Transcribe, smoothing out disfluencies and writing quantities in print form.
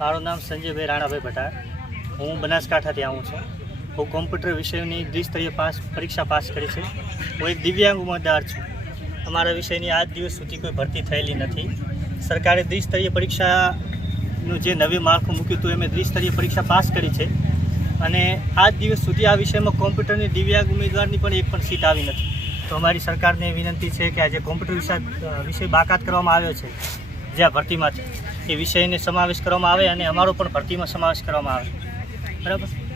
મારું નામ સંજયભાઈ રાણાભાઈ ભટ્ટાર। હું બનાસકાંઠાથી આવું છું। હું કોમ્પ્યુટર વિષયની દ્વિસ્તરીય પરીક્ષા પાસ કરી છે। હું એક દિવ્યાંગ ઉમેદવાર છું। અમારા વિષયની આજ દિવસ સુધી કોઈ ભરતી થયેલી નથી। સરકારે દ્વિસ્તરીય પરીક્ષાનું જે નવી માળખું મૂક્યું હતું એમ દ્વિસ્તરીય પરીક્ષા પાસ કરી છે અને આજ દિવસ સુધી આ વિષયમાં કોમ્પ્યુટરની દિવ્યાંગ ઉમેદવારની પણ એક પણ સીટ આવી નથી। તો અમારી સરકારને વિનંતી છે કે આ જે કોમ્પ્યુટર વિષય બાકાત કરવામાં આવ્યો છે જ્યાં ભરતીમાંથી એ વિષયને સમાવેશ કરવામાં આવે અને અમારો પણ ભરતીમાં સમાવેશ કરવામાં આવે। બરાબર।